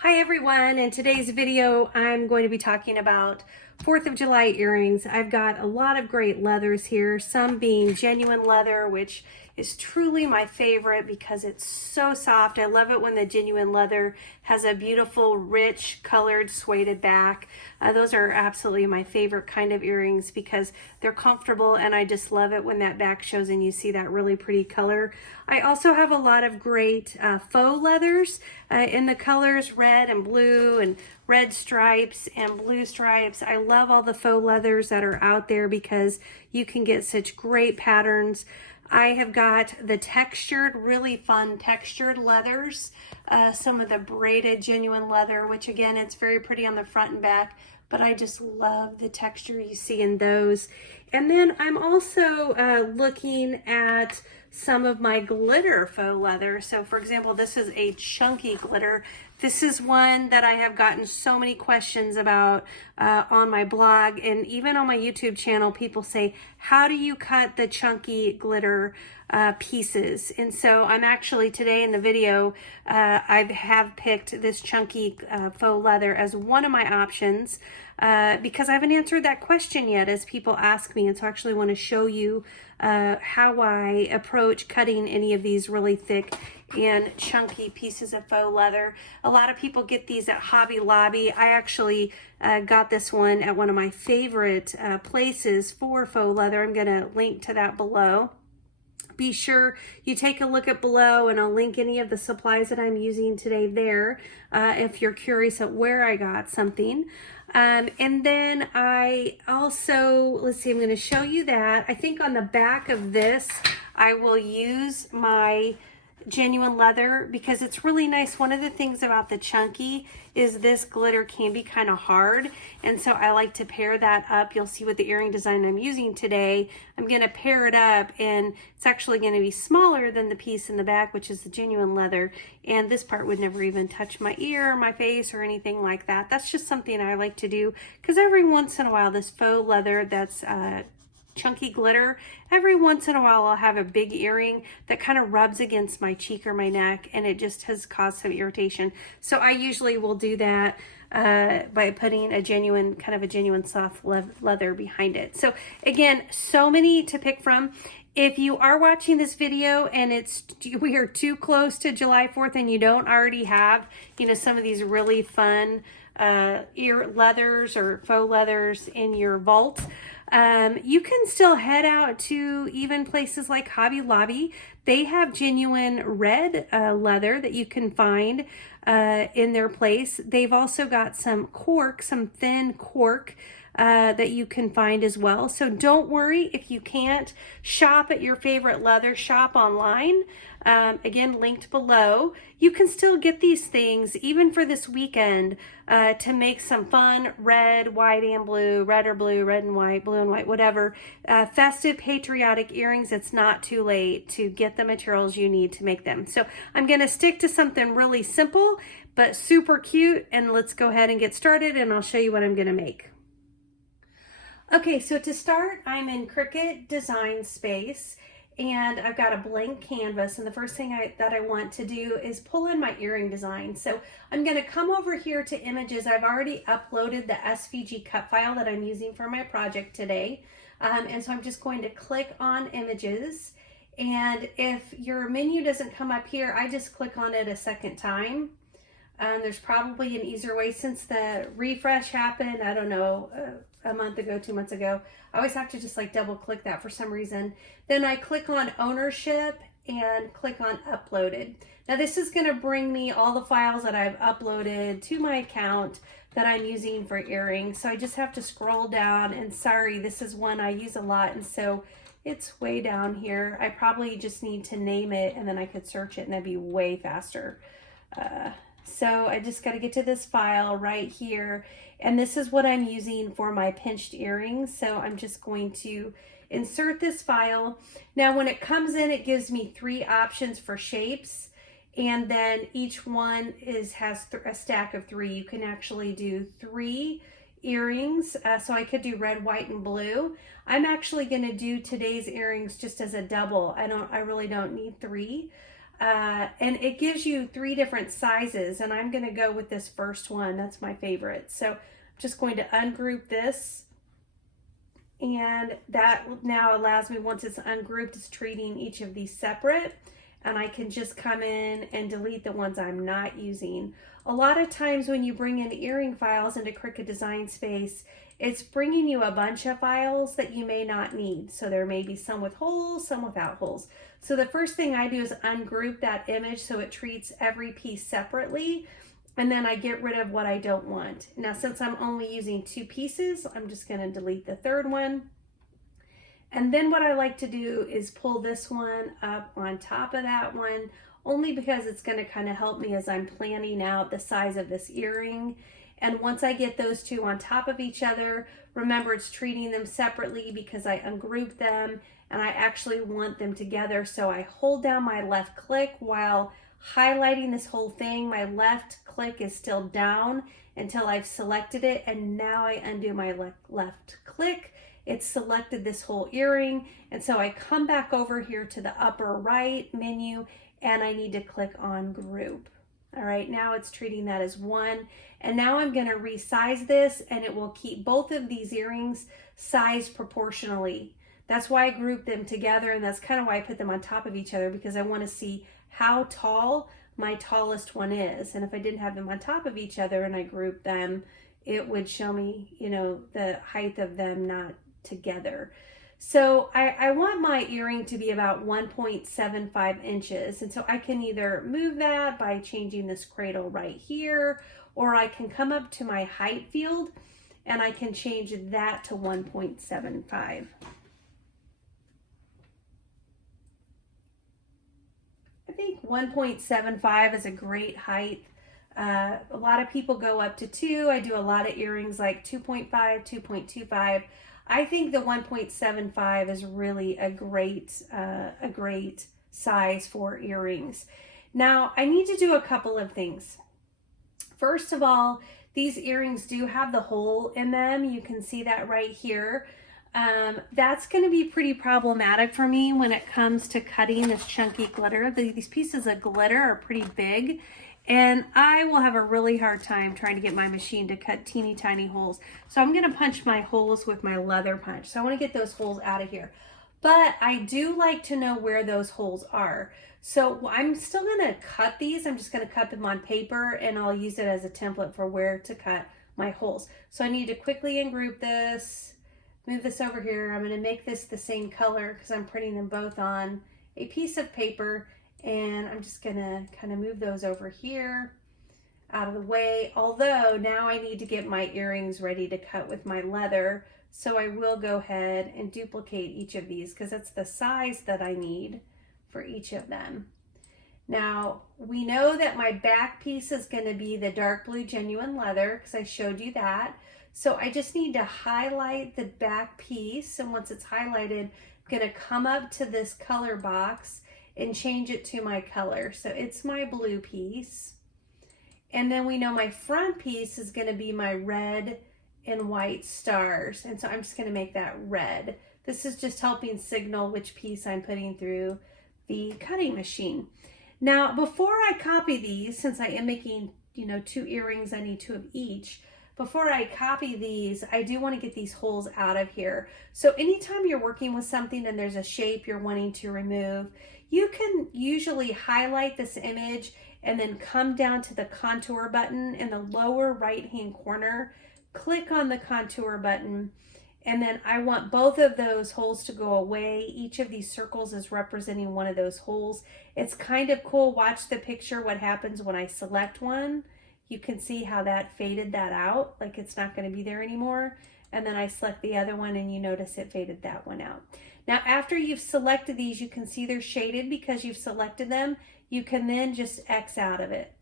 Hi everyone, in today's video I'm going to be talking about 4th of July earrings. I've got a lot of great leathers here, some being genuine leather, which is truly my favorite because it's so soft. I love it when the genuine leather has a beautiful, rich, colored, suede back. Those are absolutely my favorite kind of earrings because they're comfortable, and I just love it when that back shows and you see that really pretty color. I also have a lot of great faux leathers in the colors red and blue and red stripes and blue stripes. I love all the faux leathers that are out there because you can get such great patterns. I have got the textured, really fun textured leathers, some of the braided genuine leather, which again, it's very pretty on the front and back, but I just love the texture you see in those. And then I'm also looking at some of my glitter faux leather. So for example, this is a chunky glitter. This is one that I have gotten so many questions about on my blog, and even on my YouTube channel. People say, how do you cut the chunky glitter pieces? And so I'm actually today in the video, I have picked this chunky faux leather as one of my options because I haven't answered that question yet as people ask me. And so I actually want to show you how I approach cutting any of these really thick and chunky pieces of faux leather. A lot of people get these at Hobby Lobby. I actually got this one at one of my favorite places for faux leather. I'm going to link to that below. Be sure you take a look at below, and I'll link any of the supplies that I'm using today there if you're curious at where I got something. And then I also, let's see, I'm going to show you that. I think on the back of this, I will use my genuine leather because it's really nice. One of the things about the chunky is this glitter can be kind of hard, and so I like to pair that up. You'll see with the earring design I'm using today, I'm going to pair it up, and it's actually going to be smaller than the piece in the back, which is the genuine leather, and this part would never even touch my ear or my face or anything like that. That's just something I like to do because every once in a while this faux leather that's chunky glitter, every once in a while I'll have a big earring that kind of rubs against my cheek or my neck, and it just has caused some irritation. So I usually will do that by putting a genuine soft leather behind it. So again, so many to pick from. If you are watching this video and we are too close to July 4th and you don't already have, some of these really fun ear leathers or faux leathers in your vault, you can still head out to even places like Hobby Lobby. They have genuine red leather that you can find in their place. They've also got some cork, some thin cork that you can find as well. So don't worry if you can't shop at your favorite leather shop online. Again, linked below. You can still get these things even for this weekend to make some fun red, white, and blue, red or blue, red and white, blue and white, whatever. Festive patriotic earrings. It's not too late to get the materials you need to make them. So I'm going to stick to something really simple but super cute, and let's go ahead and get started, and I'll show you what I'm going to make. Okay, so to start, I'm in Cricut Design Space, and I've got a blank canvas, and the first thing that I want to do is pull in my earring design. So I'm going to come over here to images. I've already uploaded the SVG cut file that I'm using for my project today, and so I'm just going to click on images, and if your menu doesn't come up here, I just click on it a second time. There's probably an easier way since the refresh happened, I don't know, a month ago, 2 months ago. I always have to just like double click that for some reason. Then I click on ownership and click on uploaded. Now this is going to bring me all the files that I've uploaded to my account that I'm using for earrings. So I just have to scroll down, and sorry, this is one I use a lot, and so it's way down here. I probably just need to name it, and then I could search it, and that'd be way faster. So I just got to get to this file right here, and this is what I'm using for my pinched earrings. So I'm just going to insert this file. Now when it comes in, it gives me 3 options for shapes, and then each one has a stack of 3. You can actually do 3 earrings, so I could do red, white, and blue. I'm actually going to do today's earrings just as a double. I really don't need 3. And it gives you 3 different sizes, and I'm going to go with this first one. That's my favorite. So I'm just going to ungroup this, and that now allows me, once it's ungrouped, it's treating each of these separate, and I can just come in and delete the ones I'm not using. A lot of times when you bring in earring files into Cricut Design Space, it's bringing you a bunch of files that you may not need. So there may be some with holes, some without holes. So the first thing I do is ungroup that image so it treats every piece separately, and then I get rid of what I don't want. Now, since I'm only using 2 pieces, I'm just going to delete the third one. And then what I like to do is pull this one up on top of that one, only because it's going to kind of help me as I'm planning out the size of this earring. And once I get those 2 on top of each other, remember it's treating them separately because I ungrouped them and I actually want them together. So I hold down my left click while highlighting this whole thing. My left click is still down until I've selected it, and now I undo my left click. It's selected this whole earring, and so I come back over here to the upper right menu and I need to click on group. All right, now it's treating that as one. And now I'm going to resize this, and it will keep both of these earrings sized proportionally. That's why I grouped them together, and that's kind of why I put them on top of each other, because I want to see how tall my tallest one is. And if I didn't have them on top of each other and I grouped them, it would show me, you know, the height of them not together. So I want my earring to be about 1.75 inches. And so I can either move that by changing this cradle right here, or I can come up to my height field and I can change that to 1.75. I think 1.75 is a great height. A lot of people go up to 2. I do a lot of earrings like 2.5, 2.25. I think the 1.75 is really a great size for earrings. Now, I need to do a couple of things. First of all, these earrings do have the hole in them. You can see that right here. That's going to be pretty problematic for me when it comes to cutting this chunky glitter. These pieces of glitter are pretty big, and I will have a really hard time trying to get my machine to cut teeny tiny holes. So I'm going to punch my holes with my leather punch. So I want to get those holes out of here. But I do like to know where those holes are. So I'm still going to cut these. I'm just going to cut them on paper, and I'll use it as a template for where to cut my holes. So I need to quickly ungroup this, move this over here. I'm going to make this the same color because I'm printing them both on a piece of paper. And I'm just gonna kind of move those over here out of the way. Although now I need to get my earrings ready to cut with my leather. So I will go ahead and duplicate each of these because that's the size that I need for each of them. Now we know that my back piece is gonna be the dark blue genuine leather because I showed you that. So I just need to highlight the back piece. And once it's highlighted, I'm gonna come up to this color box and change it to my color. So it's my blue piece. And then we know my front piece is gonna be my red and white stars. And so I'm just gonna make that red. This is just helping signal which piece I'm putting through the cutting machine. Now, before I copy these, since I am making, 2 earrings, I need 2 of each. Before I copy these, I do want to get these holes out of here. So anytime you're working with something and there's a shape you're wanting to remove, you can usually highlight this image and then come down to the contour button in the lower right-hand corner, click on the contour button, and then I want both of those holes to go away. Each of these circles is representing one of those holes. It's kind of cool. Watch the picture, what happens when I select one. You can see how that faded that out, like it's not going to be there anymore. And then I select the other one and you notice it faded that one out. Now, after you've selected these, you can see they're shaded because you've selected them. You can then just X out of it.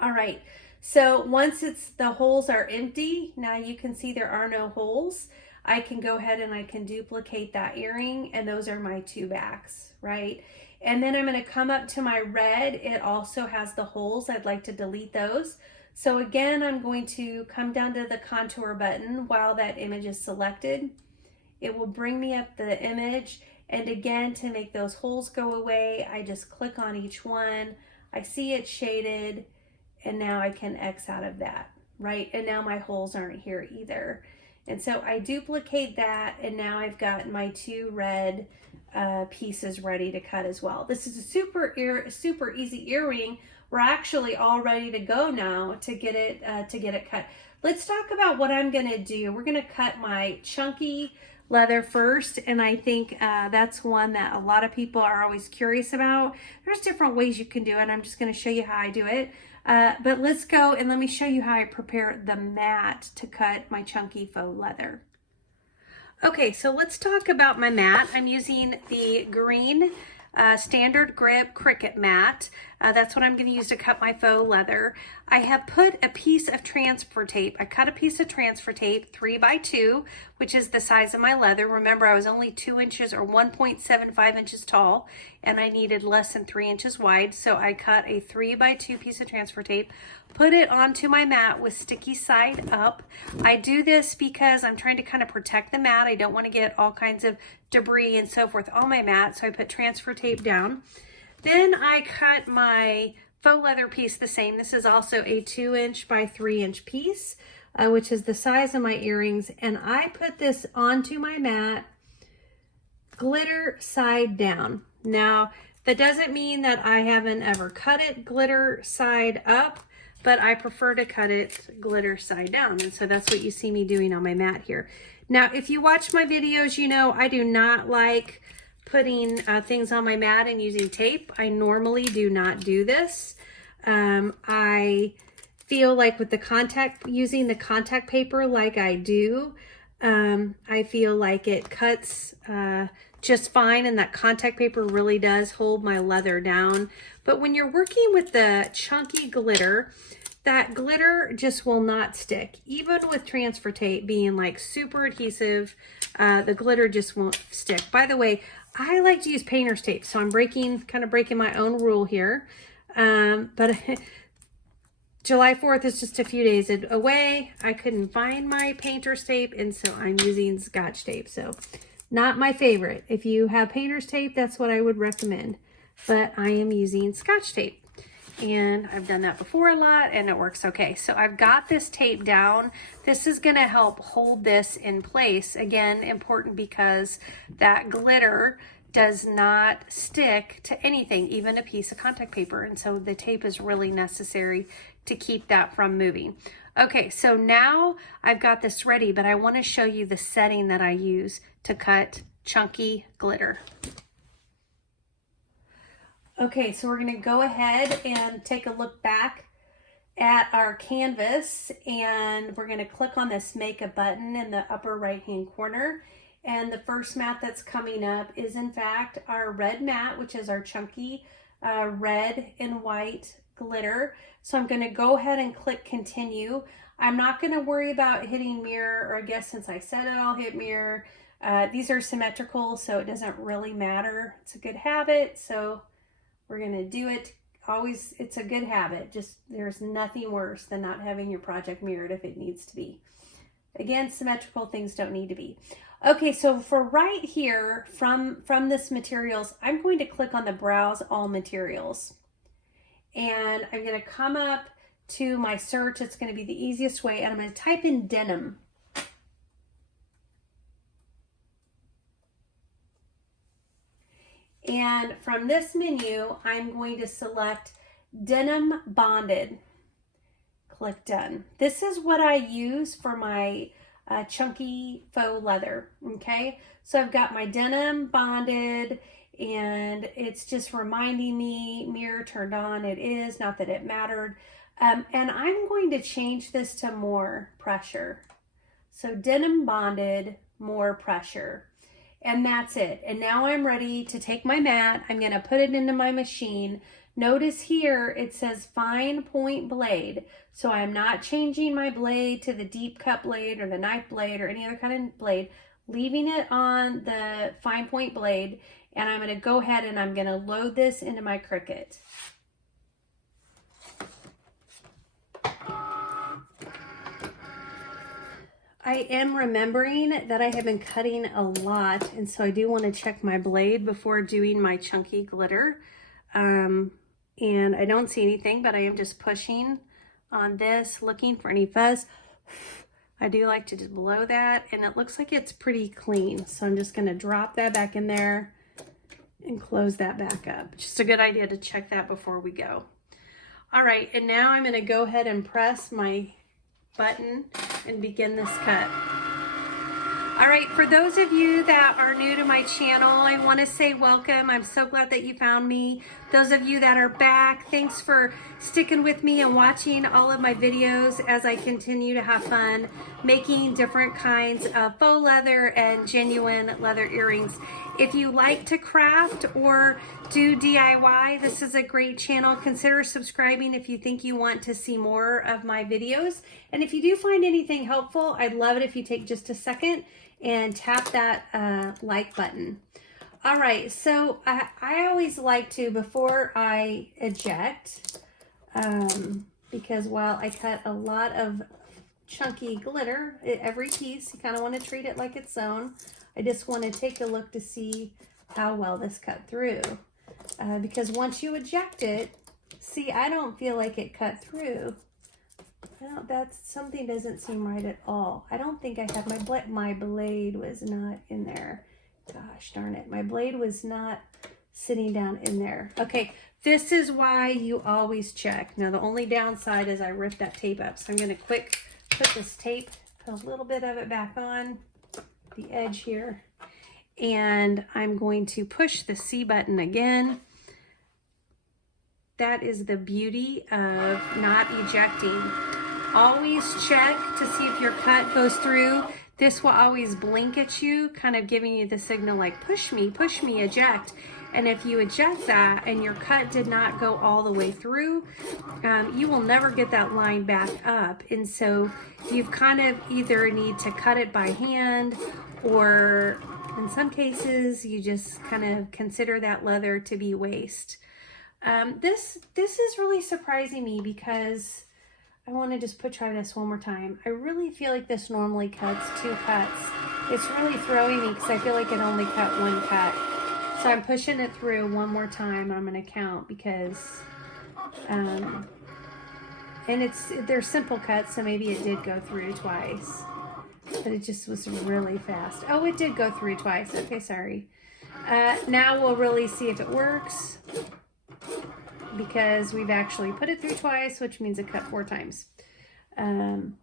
All right, so once the holes are empty, now you can see there are no holes. I can go ahead and I can duplicate that earring, and those are my 2 backs, right? And then I'm going to come up to my red. It also has the holes. I'd like to delete those. So again, I'm going to come down to the contour button while that image is selected. It will bring me up the image, And again, to make those holes go away, I just click on each one. I see it shaded, and now I can X out of that, right? And now my holes aren't here either. And so I duplicate that, and now I've got my 2 red pieces ready to cut as well. This is a super easy earring. We're actually all ready to go now to get it cut. Let's talk about what I'm gonna do. We're gonna cut my chunky leather first, and I think that's one that a lot of people are always curious about. There's different ways you can do it. I'm just gonna show you how I do it. But let's go and let me show you how I prepare the mat to cut my chunky faux leather. Okay, so let's talk about my mat. I'm using the green standard grip Cricut mat. That's what I'm going to use to cut my faux leather. I have put a piece of transfer tape. I cut a piece of transfer tape 3 by 2, which is the size of my leather. Remember, I was only 2 inches or 1.75 inches tall, and I needed less than 3 inches wide. So I cut a 3 by 2 piece of transfer tape, put it onto my mat with sticky side up. I do this because I'm trying to kind of protect the mat. I don't want to get all kinds of debris and so forth on my mat, so I put transfer tape down. Then I cut my faux leather piece the same. This is also a 2 inch by 3 inch piece, which is the size of my earrings. And I put this onto my mat, glitter side down. Now, that doesn't mean that I haven't ever cut it glitter side up, but I prefer to cut it glitter side down. And so that's what you see me doing on my mat here. Now, if you watch my videos, you know I do not like putting things on my mat and using tape. I normally do not do this. I feel like with using the contact paper like I do, I feel like it cuts just fine, and that contact paper really does hold my leather down. But when you're working with the chunky glitter, that glitter just will not stick. Even with transfer tape being like super adhesive, the glitter just won't stick. By the way, I like to use painter's tape, so I'm kind of breaking my own rule here. But July 4th is just a few days away. I couldn't find my painter's tape, and so I'm using Scotch tape. So not my favorite. If you have painter's tape, that's what I would recommend. But I am using Scotch tape. And I've done that before a lot, and it works okay. So I've got this tape down. This is going to help hold this in place. Again, important because that glitter does not stick to anything, even a piece of contact paper. And so the tape is really necessary to keep that from moving. Okay, so now I've got this ready, but I want to show you the setting that I use to cut chunky glitter. Okay, so we're going to go ahead and take a look back at our canvas, and we're going to click on this make a button in the upper right hand corner. And the first mat that's coming up is in fact our red mat, which is our chunky red and white glitter. So I'm going to go ahead and click continue. I'm not going to worry about hitting mirror, or I guess since I said it, I'll hit mirror. These are symmetrical, so it doesn't really matter. It's a good habit, so we're going to do it. Always, it's a good habit. Just there's nothing worse than not having your project mirrored if it needs to be. Again, symmetrical things don't need to be. Okay, so for right here from this materials, I'm going to click on the browse all materials. And I'm going to come up to my search. It's going to be the easiest way. And I'm going to type in denim. And from this menu, I'm going to select denim bonded. Click done. This is what I use for my chunky faux leather. Okay, so I've got my denim bonded, and it's just reminding me mirror turned on. It is, not that it mattered. And I'm going to change this to more pressure. So denim bonded, more pressure. And that's it. And now I'm ready to take my mat. I'm going to put it into my machine. Notice here it says fine point blade. So I'm not changing my blade to the deep cut blade or the knife blade or any other kind of blade. Leaving it on the fine point blade. And I'm going to go ahead and I'm going to load this into my Cricut. I I am remembering that I have been cutting a lot, and so I do want to check my blade before doing my chunky glitter. And I don't see anything, but I am just pushing on this, looking for any fuzz. I do like to just blow that, and it looks like it's pretty clean. So I'm just going to drop that back in there and close that back up. Just a good idea to check that before we go. All right, and now I'm going to go ahead and press my button and begin this cut. All right, for those of you that are new to my channel, I want to say welcome. I'm so glad that you found me. Those of you that are back, thanks for sticking with me and watching all of my videos as I continue to have fun making different kinds of faux leather and genuine leather earrings. If you like to craft or do DIY, this is a great channel. Consider subscribing if you think you want to see more of my videos. And if you do find anything helpful, I'd love it if you take just a second and tap that like button. All right, so I always like to, before I eject, because while I cut a lot of chunky glitter, every piece, you kind of want to treat it like its own. I just want to take a look to see how well this cut through. Because once you eject it, see, I don't feel like it cut through. Something doesn't seem right at all. I don't think I have my blade was not in there. Gosh darn it. My blade was not sitting down in there. Okay, this is why you always check. Now the only downside is I ripped that tape up. So I'm going to quick put this tape, put a little bit of it back on the edge here. And I'm going to push the C button again. That is the beauty of not ejecting. Always check to see if your cut goes through. This will always blink at you, kind of giving you the signal like push me, eject. And if you eject that and your cut did not go all the way through, you will never get that line back up. And so you've kind of either need to cut it by hand, or in some cases you just kind of consider that leather to be waste. This is really surprising me because I want to just try this one more time. I really feel like this normally cuts 2 cuts. It's really throwing me because I feel like it only cut 1 cut. So I'm pushing it through one more time. I'm going to count because, and they're simple cuts, so maybe it did go through twice. But it just was really fast. Oh, it did go through twice. Okay, sorry. Now we'll really see if it works, because we've actually put it through twice, which means it cut 4 times.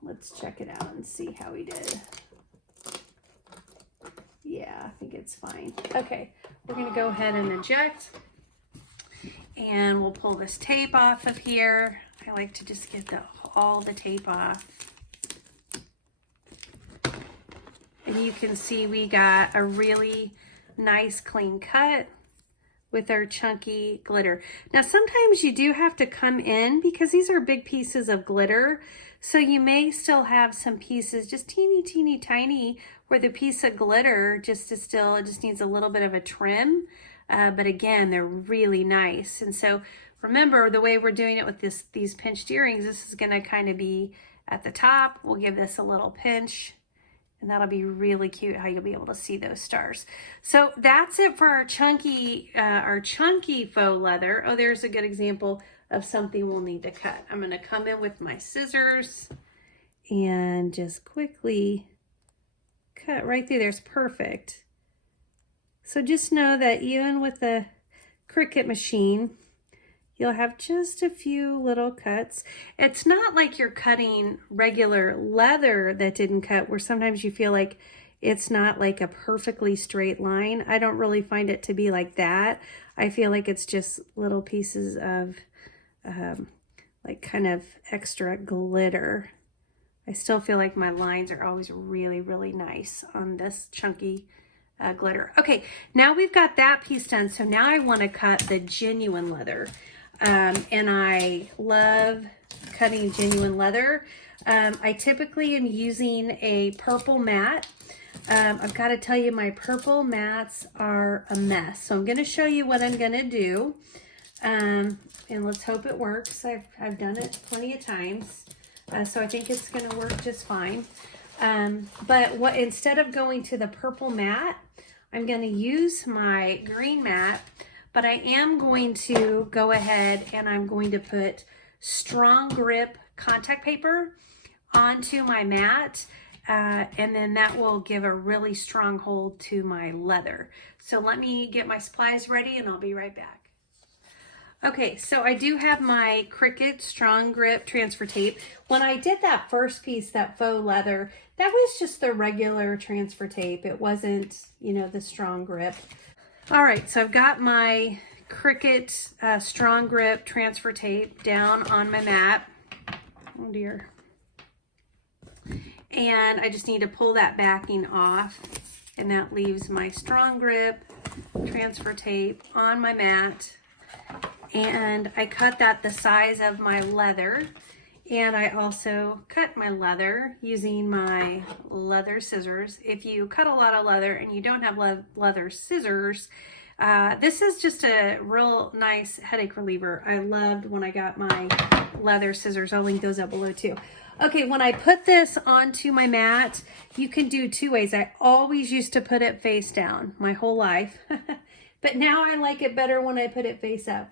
Let's check it out and see how we did. Yeah, I think it's fine. Okay, we're gonna go ahead and eject, and we'll pull this tape off of here. I like to just get all the tape off. And you can see we got a really nice clean cut with our chunky glitter. Now sometimes you do have to come in because these are big pieces of glitter, so you may still have some pieces just teeny tiny where the piece of glitter it just needs a little bit of a trim, but again, they're really nice. And so remember, the way we're doing it with these pinched earrings, this is going to kind of be at the top. We'll give this a little pinch, and that'll be really cute how you'll be able to see those stars. So that's it for our chunky faux leather. Oh, there's a good example of something we'll need to cut. I'm going to come in with my scissors and just quickly cut right through. There's perfect. So just know that even with the Cricut machine, you'll have just a few little cuts. It's not like you're cutting regular leather that didn't cut, where sometimes you feel like it's not like a perfectly straight line. I don't really find it to be like that. I feel like it's just little pieces of like kind of extra glitter. I still feel like my lines are always really nice on this chunky glitter. Okay, now we've got that piece done. So now I want to cut the genuine leather. And I love cutting genuine leather. I typically am using a purple mat. I've got to tell you, my purple mats are a mess. So I'm going to show you what I'm going to do. And let's hope it works. I've done it plenty of times. So I think it's going to work just fine. But instead of going to the purple mat, I'm going to use my green mat, but I am going to go ahead and I'm going to put strong grip contact paper onto my mat, and then that will give a really strong hold to my leather. So let me get my supplies ready and I'll be right back. Okay, so I do have my Cricut strong grip transfer tape. When I did that first piece, that faux leather, that was just the regular transfer tape. It wasn't, you know, the strong grip. All right, so I've got my Cricut strong grip transfer tape down on my mat. Oh dear. And I just need to pull that backing off, and that leaves my strong grip transfer tape on my mat. And I cut that the size of my leather, and I also cut my leather using my leather scissors. If you cut a lot of leather and you don't have leather scissors, this is just a real nice headache reliever. I loved when I got my leather scissors. I'll link those up below too. Okay, when I put this onto my mat, you can do two ways. I always used to put it face down my whole life, but now I like it better when I put it face up.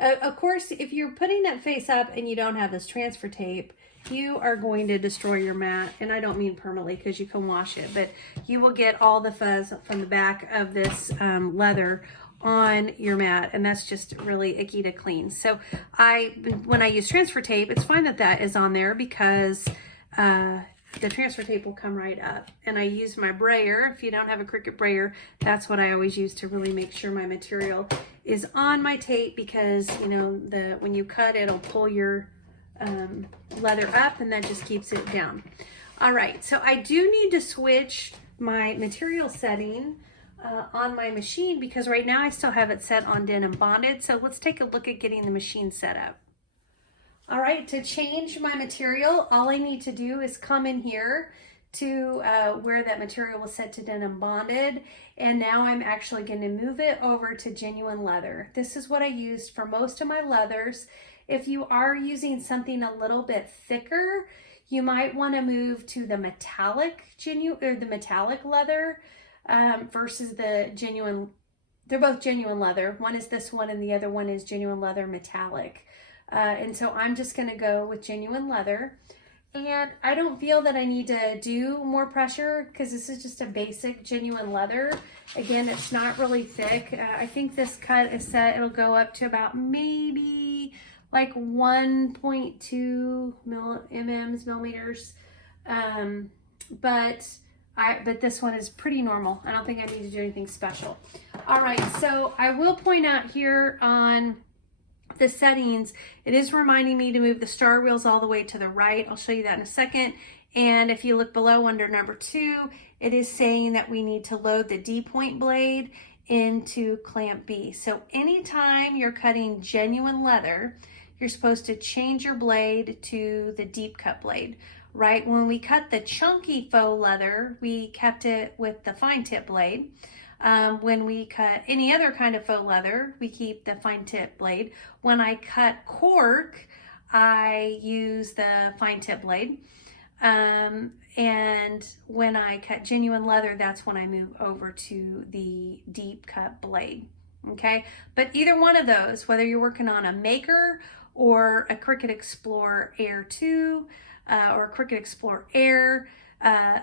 Of course, if you're putting it face up and you don't have this transfer tape, you are going to destroy your mat. And I don't mean permanently, because you can wash it, but you will get all the fuzz from the back of this leather on your mat, and that's just really icky to clean. So when I use transfer tape, it's fine that that is on there, because the transfer tape will come right up. And I use my brayer. If you don't have a Cricut brayer, that's what I always use to really make sure my material is on my tape, because you know, when you cut, it'll pull your leather up, and that just keeps it down. All right, so I do need to switch my material setting on my machine, because right now I still have it set on denim bonded. So let's take a look at getting the machine set up. All right, to change my material, all I need to do is come in here to where that material was set to denim bonded, and now I'm actually going to move it over to genuine leather. This is what I used for most of my leathers. If you are using something a little bit thicker, you might want to move to the metallic metallic leather versus the genuine. They're both genuine leather. One is this one and the other one is genuine leather metallic. And so I'm just going to go with genuine leather. And I don't feel that I need to do more pressure, because this is just a basic genuine leather. Again, it's not really thick. I think this cut is set, it'll go up to about maybe like 1.2 millimeters. But this one is pretty normal. I don't think I need to do anything special. All right, so I will point out here on the settings, it is reminding me to move the star wheels all the way to the right. I'll show you that in a second. And if you look below under number 2, it is saying that we need to load the D-point blade into clamp B. So anytime you're cutting genuine leather, you're supposed to change your blade to the deep cut blade. Right, when we cut the chunky faux leather, we kept it with the fine tip blade. When we cut any other kind of faux leather, we keep the fine tip blade. When I cut cork, I use the fine tip blade. And when I cut genuine leather, that's when I move over to the deep cut blade. Okay, but either one of those, whether you're working on a Maker or a Cricut Explorer Air 2, or Cricut Explorer Air,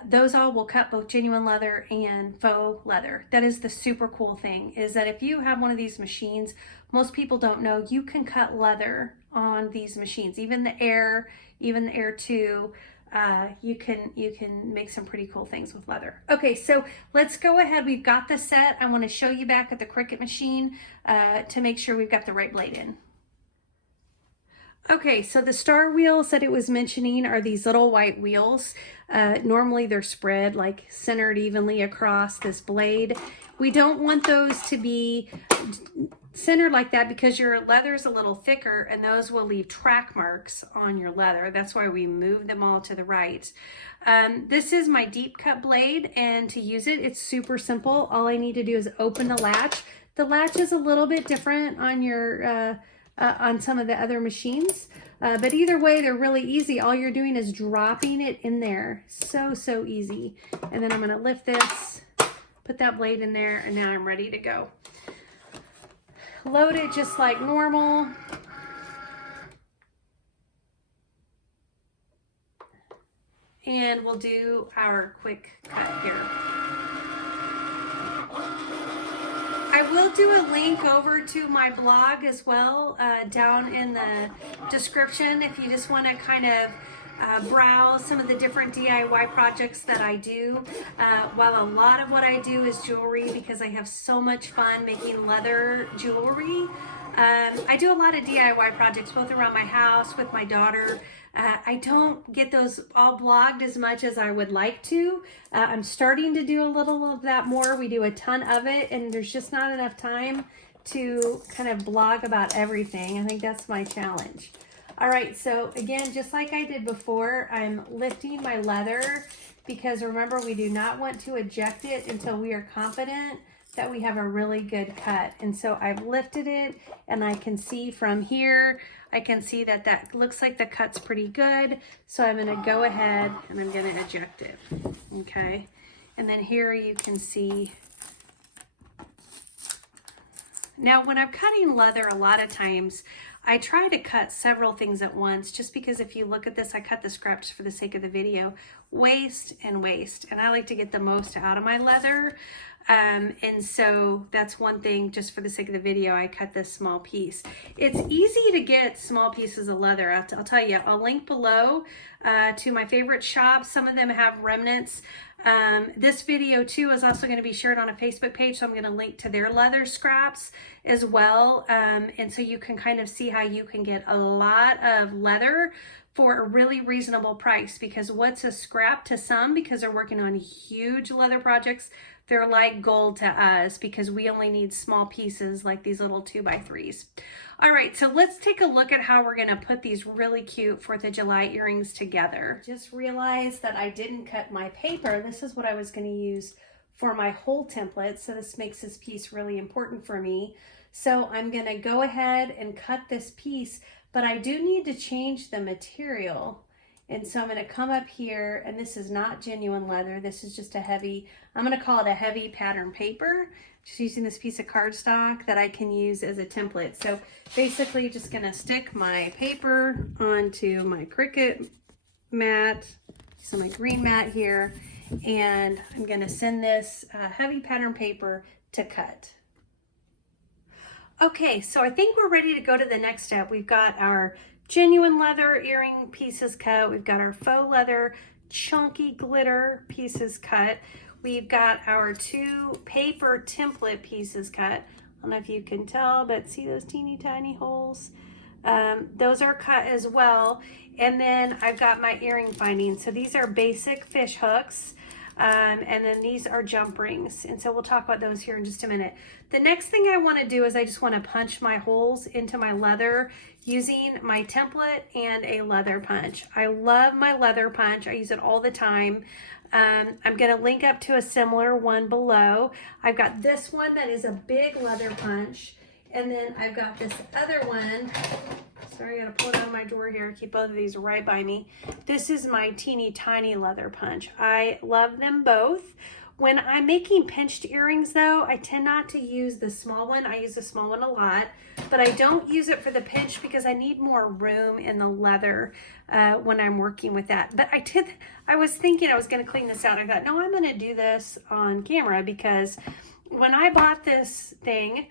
those all will cut both genuine leather and faux leather. That is the super cool thing, is that if you have one of these machines, most people don't know, you can cut leather on these machines. Even the Air 2, you can make some pretty cool things with leather. Okay, so let's go ahead. We've got this set. I want to show you back at the Cricut machine to make sure we've got the right blade in. Okay, so the star wheels that it was mentioning are these little white wheels. Normally they're spread like centered evenly across this blade. We don't want those to be centered like that, because your leather is a little thicker and those will leave track marks on your leather. That's why we move them all to the right. This is my deep cut blade, and to use it, it's super simple. All I need to do is open the latch. The latch is a little bit different on your on some of the other machines, But either way, they're really easy. All you're doing is dropping it in there. So easy. And then I'm going to lift this, put that blade in there, and now I'm ready to go. Load it just like normal. And we'll do our quick cut here. I will do a link over to my blog as well down in the description if you just want to kind of browse some of the different DIY projects that I do. While a lot of what I do is jewelry because I have so much fun making leather jewelry. I do a lot of DIY projects both around my house with my daughter. I don't get those all blogged as much as I would like to. I'm starting to do a little of that more. We do a ton of it, and there's just not enough time to kind of blog about everything. I think that's my challenge. All right, so again, just like I did before, I'm lifting my leather because remember, we do not want to eject it until we are confident that we have a really good cut. And so I've lifted it, and I can see from here, I can see that that looks like the cut's pretty good. So I'm gonna go ahead and I'm gonna eject it, okay? And then here you can see. Now when I'm cutting leather, a lot of times, I try to cut several things at once just because if you look at this, I cut the scraps for the sake of the video, waste and waste. And I like to get the most out of my leather. And so that's one thing, just for the sake of the video, I cut this small piece. It's easy to get small pieces of leather. I'll tell you, I'll link below to my favorite shops. Some of them have remnants. This video too is also going to be shared on a Facebook page, so I'm going to link to their leather scraps as well. And so you can kind of see how you can get a lot of leather for a really reasonable price, because what's a scrap to some, because they're working on huge leather projects, they're like gold to us because we only need small pieces like these little 2x3s. All right, so let's take a look at how we're gonna put these really cute 4th of July earrings together. Just realized that I didn't cut my paper. This is what I was gonna use for my whole template, so this makes this piece really important for me. So I'm gonna go ahead and cut this piece, but I do need to change the material. And so I'm going to come up here, and this is not genuine leather. This is just a heavy, I'm going to call it a heavy pattern paper. Just using this piece of cardstock that I can use as a template. So basically just going to stick my paper onto my Cricut mat, so my green mat here, and I'm going to send this heavy pattern paper to cut. Okay, so I think we're ready to go to the next step. We've got our genuine leather earring pieces cut. We've got our faux leather chunky glitter pieces cut. We've got our 2 paper template pieces cut. I don't know if you can tell, but see those teeny tiny holes? Those are cut as well. And then I've got my earring findings. So these are basic fish hooks. And then these are jump rings. And so we'll talk about those here in just a minute. The next thing I want to do is I just want to punch my holes into my leather using my template and a leather punch. I love my leather punch. I use it all the time. I'm going to link up to a similar one below. I've got this one that is a big leather punch. And then I've got this other one. Sorry, I gotta pull it out of my drawer here. Keep both of these right by me. This is my teeny tiny leather punch. I love them both. When I'm making pinched earrings though, I tend not to use the small one. I use the small one a lot, but I don't use it for the pinch because I need more room in the leather when I'm working with that. But I was thinking I was gonna clean this out. I thought, no, I'm gonna do this on camera because when I bought this thing,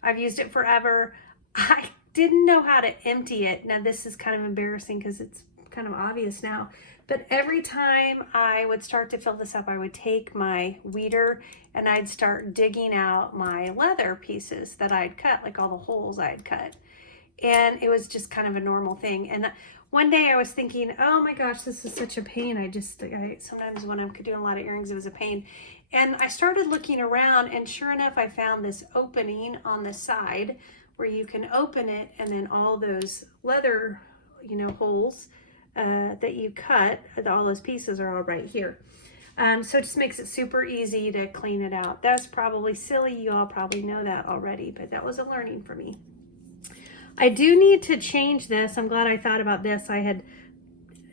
I've used it forever. I didn't know how to empty it. Now this is kind of embarrassing because it's kind of obvious now, but every time I would start to fill this up, I would take my weeder and I'd start digging out my leather pieces that I'd cut, like all the holes I'd cut. And it was just kind of a normal thing. And one day I was thinking, oh my gosh, this is such a pain. Sometimes when I'm doing a lot of earrings, it was a pain. And I started looking around, and sure enough, I found this opening on the side where you can open it, and then all those leather, holes that you cut, all those pieces are all right here. So it just makes it super easy to clean it out. That's probably silly. You all probably know that already, but that was a learning for me. I do need to change this. I'm glad I thought about this. I had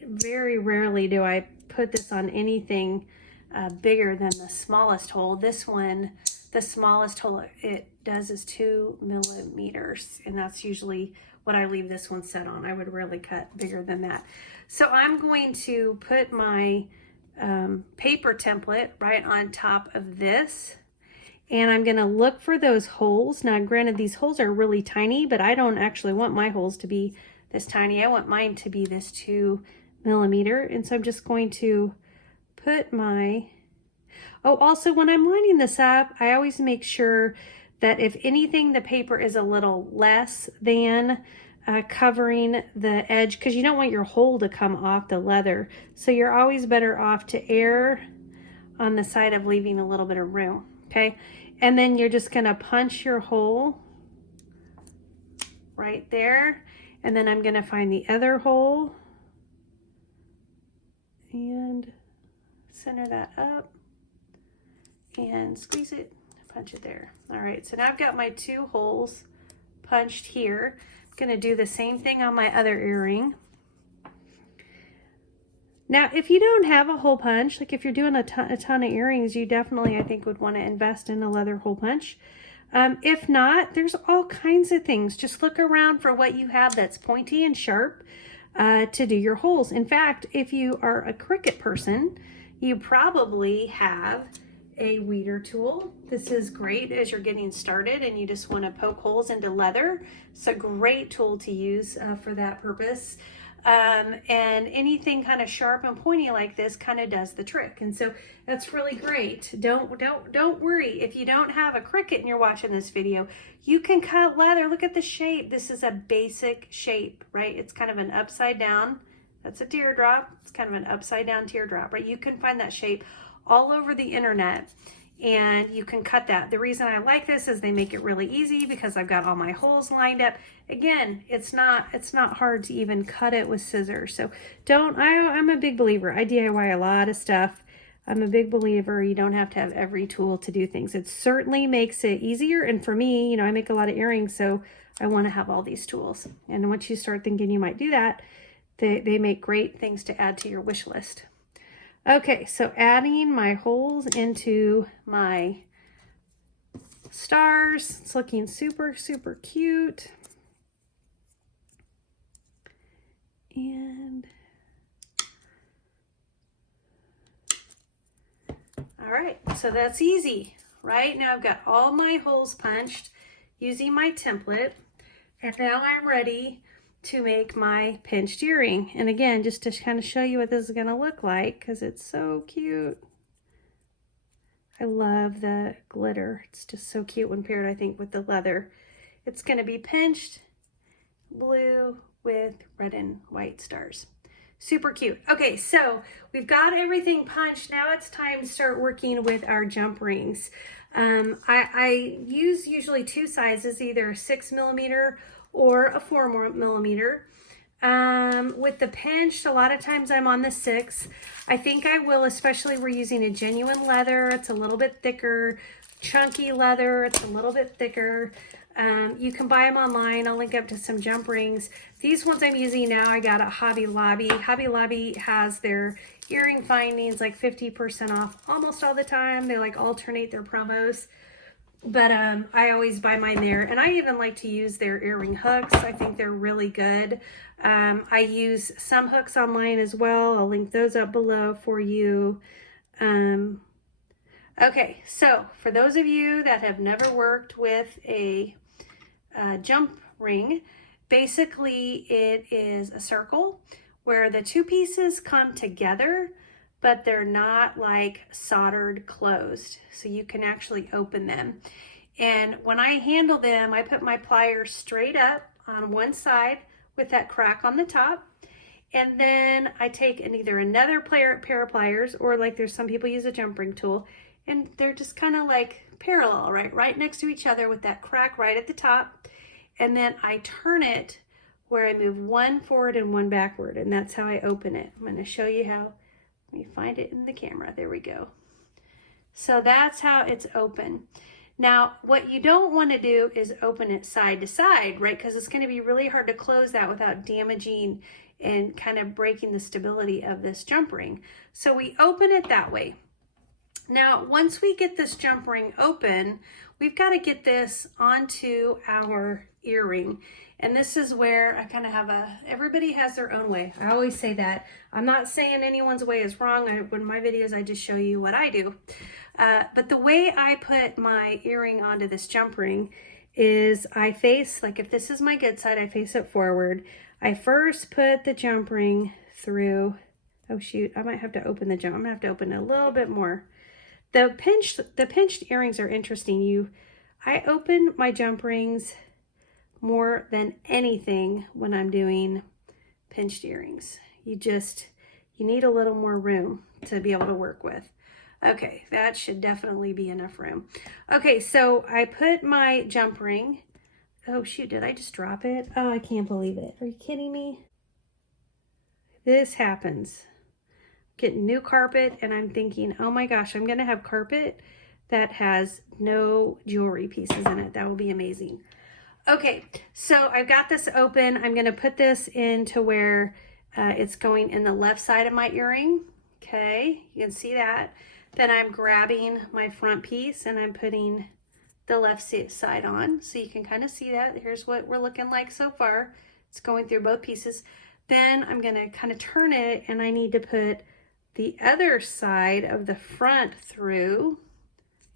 very rarely do I put this on anything bigger than the smallest hole. This one, the smallest hole it does is 2 millimeters, and that's usually what I leave this one set on. I would rarely cut bigger than that. So I'm going to put my paper template right on top of this, and I'm going to look for those holes. Now, granted, these holes are really tiny, but I don't actually want my holes to be this tiny. I want mine to be this 2 millimeter, and so I'm just going to put my, oh, also when I'm lining this up, I always make sure that if anything, the paper is a little less than covering the edge, because you don't want your hole to come off the leather. So you're always better off to err on the side of leaving a little bit of room, okay? And then you're just gonna punch your hole right there, and then I'm gonna find the other hole and center that up and squeeze it, punch it there. All right, so now I've got my 2 holes punched here. I'm gonna do the same thing on my other earring. Now, if you don't have a hole punch, like if you're doing a ton of earrings, you definitely, I think, would want to invest in a leather hole punch. If not, there's all kinds of things. Just look around for what you have that's pointy and sharp to do your holes. In fact, if you are a Cricut person, you probably have a weeder tool. This is great as you're getting started and you just want to poke holes into leather. It's a great tool to use for that purpose. And anything kind of sharp and pointy like this kind of does the trick. And so that's really great. Don't worry. If you don't have a Cricut and you're watching this video, you can cut leather. Look at the shape. This is a basic shape, right? It's kind of an upside down. That's a teardrop. It's kind of an upside down teardrop, right? You can find that shape all over the internet and you can cut that. The reason I like this is they make it really easy because I've got all my holes lined up. Again, it's not hard to even cut it with scissors. So I'm a big believer. I DIY a lot of stuff. I'm a big believer you don't have to have every tool to do things. It certainly makes it easier. And for me, you know, I make a lot of earrings, so I want to have all these tools. And once you start thinking you might do that, they make great things to add to your wish list. Okay, so adding my holes into my stars. It's looking super, super cute. And all right, so that's easy, right? Now I've got all my holes punched using my template, and now I'm ready to make my pinched earring. And again, just to kind of show you what this is going to look like, because it's so cute. I love the glitter. It's just so cute when paired, I think, with the leather. It's going to be pinched blue with red and white stars. Super cute. Okay, so we've got everything punched. Now it's time to start working with our jump rings. I use usually 2 sizes, either a 6 millimeter or a 4 millimeter. With the pinched, a lot of times I'm on the 6. I think I will, especially we're using a genuine leather. It's a little bit thicker, chunky leather. It's a little bit thicker. You can buy them online. I'll link up to some jump rings. These ones I'm using now, I got at Hobby Lobby. Hobby Lobby has their earring findings like 50% off almost all the time. They like alternate their promos. But I always buy mine there. And I even like to use their earring hooks. I think they're really good. I use some hooks online as well. I'll link those up below for you. Okay, so for those of you that have never worked with a jump ring, basically it is a circle where the 2 pieces come together, but they're not like soldered closed. So you can actually open them. And when I handle them, I put my pliers straight up on one side with that crack on the top. And then I take either another pair of pliers, or like there's some people use a jump ring tool, and they're just kind of like parallel, right next to each other with that crack right at the top. And then I turn it where I move one forward and one backward, and that's how I open it. I'm going to show you how. Let me find it in the camera. There we go. So that's how it's open. Now, what you don't want to do is open it side to side, right? Because it's going to be really hard to close that without damaging and kind of breaking the stability of this jump ring. So we open it that way. Now, once we get this jump ring open, we've got to get this onto our earring. And this is where I kind of have everybody has their own way. I always say that. I'm not saying anyone's way is wrong. When my videos, I just show you what I do. But the way I put my earring onto this jump ring is I face, like if this is my good side, I face it forward. I first put the jump ring through, oh shoot, I might have to open the jump. I'm gonna have to open it a little bit more. The pinched earrings are interesting. I open my jump rings more than anything when I'm doing pinched earrings. You need a little more room to be able to work with. Okay, that should definitely be enough room. Okay, so I put my jump ring. Oh shoot, did I just drop it? Oh, I can't believe it. Are you kidding me? This happens. Getting new carpet and I'm thinking, oh my gosh, I'm gonna have carpet that has no jewelry pieces in it. That will be amazing. Okay, so I've got this open. I'm gonna put this into where it's going in the left side of my earring. Okay, you can see that. Then I'm grabbing my front piece and I'm putting the left side on. So you can kind of see that. Here's what we're looking like so far. It's going through both pieces. Then I'm gonna kind of turn it and I need to put the other side of the front through.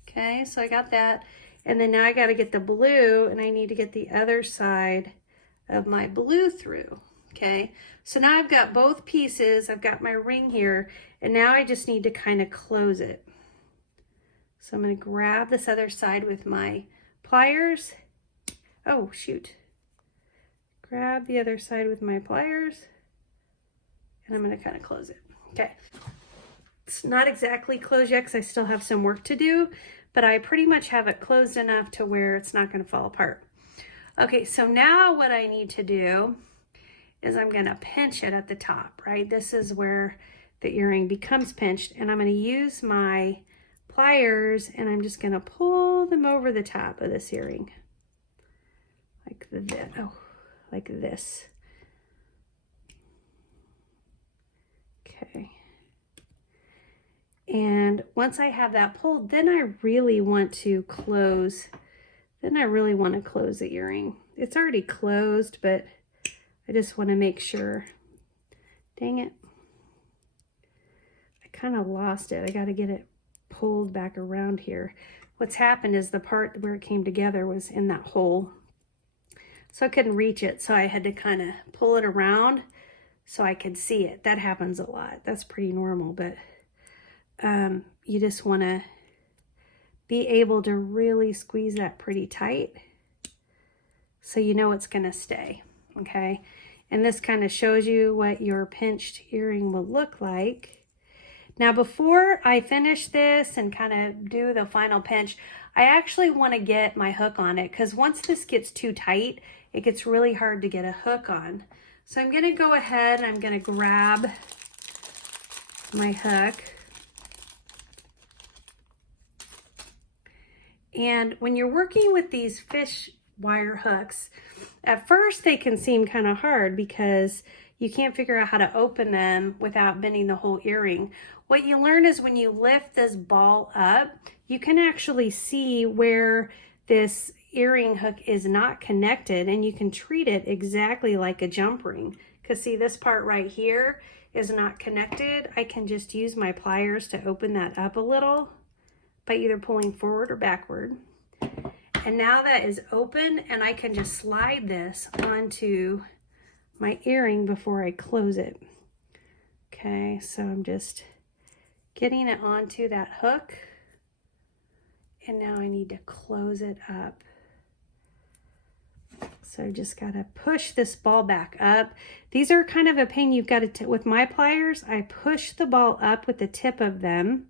Okay, so I got that. And then now I got to get the blue and I need to get the other side of my blue through. Okay, so now I've got both pieces. I've got my ring here and now I just need to kind of close it. So I'm going to grab this other side with my pliers. Oh, shoot. Grab the other side with my pliers and I'm going to kind of close it. Okay, it's not exactly closed yet because I still have some work to do, but I pretty much have it closed enough to where it's not going to fall apart. Okay, so now what I need to do is I'm going to pinch it at the top, right? This is where the earring becomes pinched, and I'm going to use my pliers and I'm just going to pull them over the top of this earring like this. Oh, like this. Okay. And once I have that pulled, then I really want to close the earring. It's already closed, but I just want to make sure. Dang it. I kind of lost it. I got to get it pulled back around here. What's happened is the part where it came together was in that hole. So I couldn't reach it. So I had to kind of pull it around so I could see it. That happens a lot. That's pretty normal, but you just want to be able to really squeeze that pretty tight so you know it's going to stay, okay? And this kind of shows you what your pinched earring will look like. Now, before I finish this and kind of do the final pinch, I actually want to get my hook on it because once this gets too tight, it gets really hard to get a hook on. So I'm going to go ahead and I'm going to grab my hook. And when you're working with these fish wire hooks, at first they can seem kind of hard because you can't figure out how to open them without bending the whole earring. What you learn is when you lift this ball up, you can actually see where this earring hook is not connected and you can treat it exactly like a jump ring. Because see, this part right here is not connected. I can just use my pliers to open that up a little by either pulling forward or backward. And now that is open and I can just slide this onto my earring before I close it. Okay, so I'm just getting it onto that hook and now I need to close it up. So I just gotta push this ball back up. These are kind of a pain. You've got to, with my pliers, I push the ball up with the tip of them.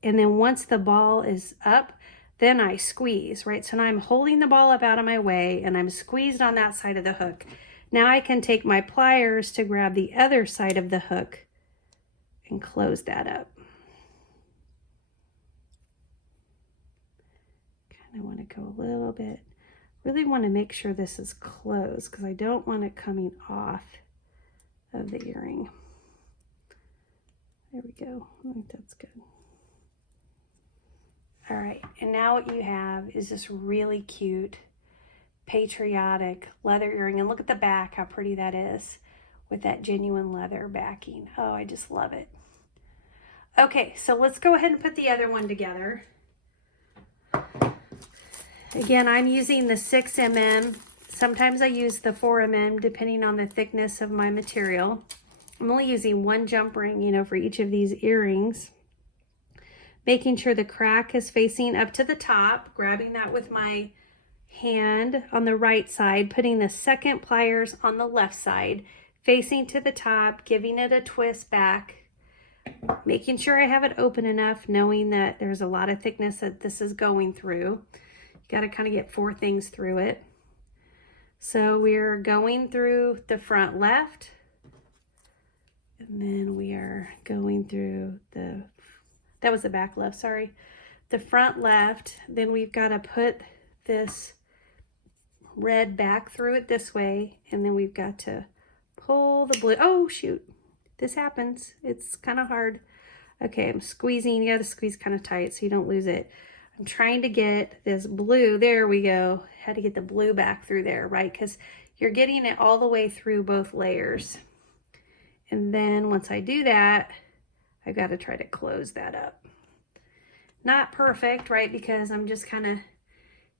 And then once the ball is up, then I squeeze, right? So now I'm holding the ball up out of my way and I'm squeezed on that side of the hook. Now I can take my pliers to grab the other side of the hook and close that up. I want to go a little bit, really want to make sure this is closed because I don't want it coming off of the earring. There we go. I think that's good. All right, and now what you have is this really cute patriotic leather earring. And look at the back, how pretty that is with that genuine leather backing. Oh, I just love it. Okay, so let's go ahead and put the other one together. Again, I'm using the 6mm. Sometimes I use the 4mm depending on the thickness of my material. I'm only using one jump ring, you know, for each of these earrings. Making sure the crack is facing up to the top, grabbing that with my hand on the right side, putting the second pliers on the left side, facing to the top, giving it a twist back, making sure I have it open enough, knowing that there's a lot of thickness that this is going through. You got to kind of get 4 things through it. So we're going through the front left, and then we are going through that was the back left, sorry. The front left, then we've got to put this red back through it this way, and then we've got to pull the blue. Oh, shoot. This happens. It's kind of hard. Okay, I'm squeezing. You got to squeeze kind of tight so you don't lose it. I'm trying to get this blue. There we go. Had to get the blue back through there, right? Because you're getting it all the way through both layers. And then once I do that, I've got to try to close that up. Not perfect, right? Because I'm just kind of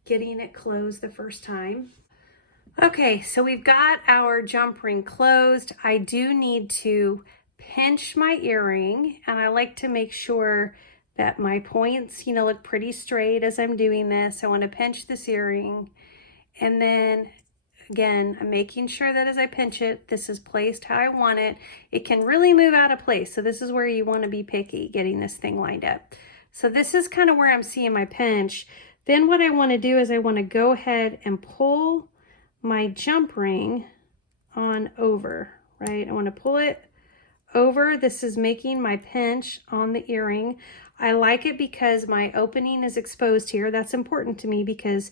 getting it closed the first time. Okay, so we've got our jump ring closed. I do need to pinch my earring, and I like to make sure that my points, you know, look pretty straight as I'm doing this. I want to pinch this earring, and then again, I'm making sure that as I pinch it, this is placed how I want it. It can really move out of place, so this is where you want to be picky, getting this thing lined up. So this is kind of where I'm seeing my pinch. Then what I want to do is I want to go ahead and pull my jump ring on over, right? I want to pull it over. This is making my pinch on the earring. I like it because my opening is exposed here. That's important to me because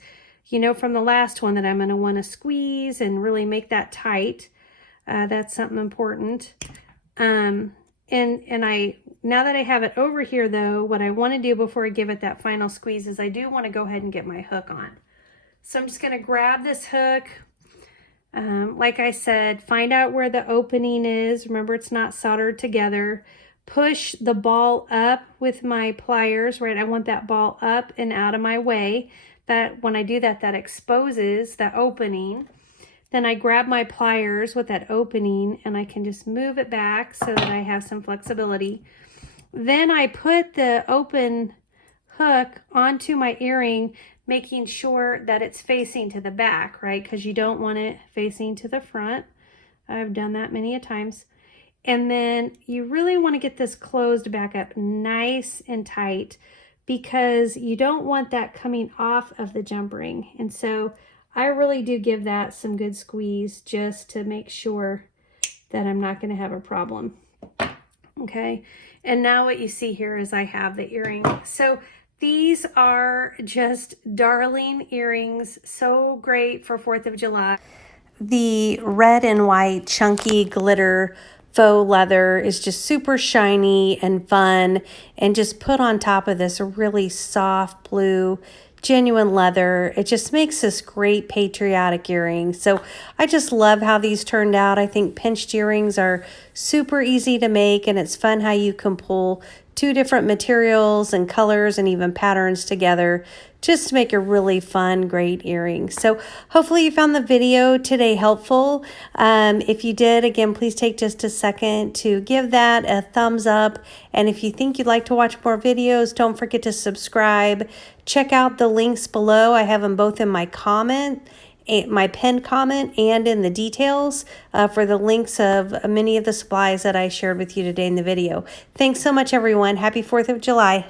you know from the last one that I'm going to want to squeeze and really make that tight. That's something important. Now that I have it over here though, what I want to do before I give it that final squeeze is I do want to go ahead and get my hook on. So I'm just going to grab this hook. Like I said, find out where the opening is. Remember, it's not soldered together. Push the ball up with my pliers, right? I want that ball up and out of my way. That when I do that, that exposes the opening. Then I grab my pliers with that opening and I can just move it back so that I have some flexibility. Then I put the open hook onto my earring, making sure that it's facing to the back, right? Because you don't want it facing to the front. I've done that many a times. And then you really want to get this closed back up nice and tight because you don't want that coming off of the jump ring. And so I really do give that some good squeeze just to make sure that I'm not going to have a problem. Okay, and now what you see here is I have the earring. So these are just darling earrings, so great for 4th of July. The red and white chunky glitter faux leather is just super shiny and fun, and just put on top of this really soft blue genuine leather. It just makes this great patriotic earring. So I just love how these turned out. I think pinched earrings are super easy to make, and it's fun how you can pull 2 different materials and colors and even patterns together just to make a really fun, great earring. So hopefully you found the video today helpful. If you did, again, please take just a second to give that a thumbs up. And if you think you'd like to watch more videos, don't forget to subscribe. Check out the links below. I have them both in my comment, my pinned comment, and in the details for the links of many of the supplies that I shared with you today in the video. Thanks so much, everyone. Happy 4th of July.